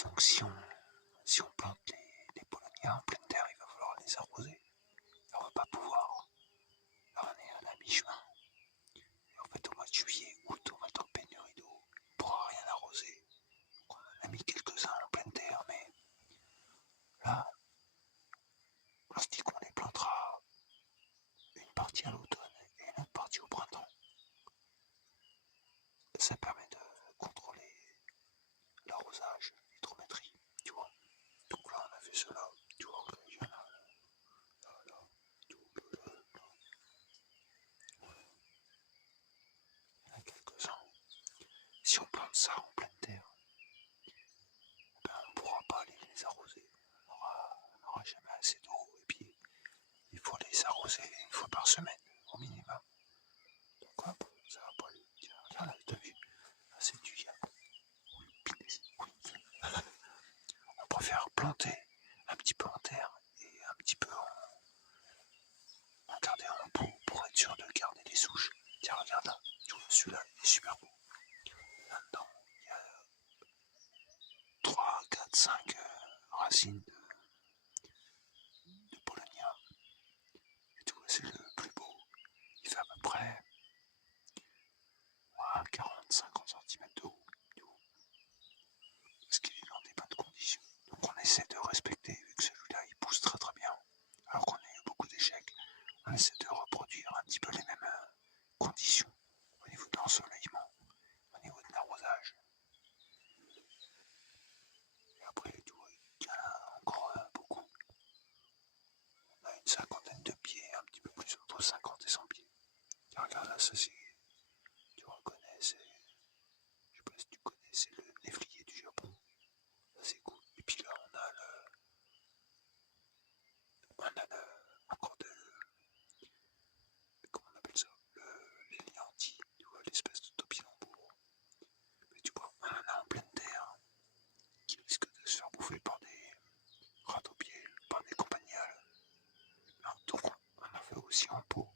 disons que si on plante les polonias en pleine terre, il va falloir les arroser. On va pas pouvoir. Là, on est à la mi-chemin. En fait, au mois de juillet, août, on va être en pénurie d'eau. On ne pourra rien arroser. Donc, on en a mis quelques-uns en pleine terre, mais là, lorsqu'on les plantera une partie à l'automne et une autre partie au printemps, ça permet de contrôler l'arrosage, l'hydrométrie, tu vois. Donc là, on a fait cela, tu vois, il y en a là, il y en a quelques-uns. Si on plante ça en pleine terre, ben, on ne pourra pas aller les arroser. On n'aura jamais assez d'eau et puis il faut les arroser une fois par semaine au minimum. Donc hop, ça va pas aller. Tiens, regarde, t'as vu, là c'est du yac. On préfère planter un petit peu en terre et un petit peu en garder en pot pour être sûr de garder les souches. Tiens, regarde là, tu vois, celui-là il est super beau. Là-dedans, il y a 3, 4, 5 racines de Polonia. Et tout, c'est le plus beau. Il fait à peu près 40-50 cm de haut. Parce qu'il est dans des bonnes conditions. Donc on essaie de respecter, vu que celui-là il pousse très très bien, alors qu'on a eu beaucoup d'échecs, on essaie de reproduire un petit peu les mêmes conditions au niveau de l'ensoleillement, au niveau de l'arrosage. Et après tout, il y en a encore beaucoup. On a une cinquantaine de pieds, un petit peu plus, entre 50 et 100 pieds. Et regarde là, ça c'est, tu reconnais, c'est, je sais pas si tu connais, c'est le néflier du Japon. Ça c'est cool. Et puis là on a encore de, comment on appelle ça, l'héliantie, tu vois, l'espèce de topinambour. Mais tu vois, on en a en pleine terre qui risque de se faire bouffer par des rats aux pieds, par des campagnols. Donc on a fait aussi en pot.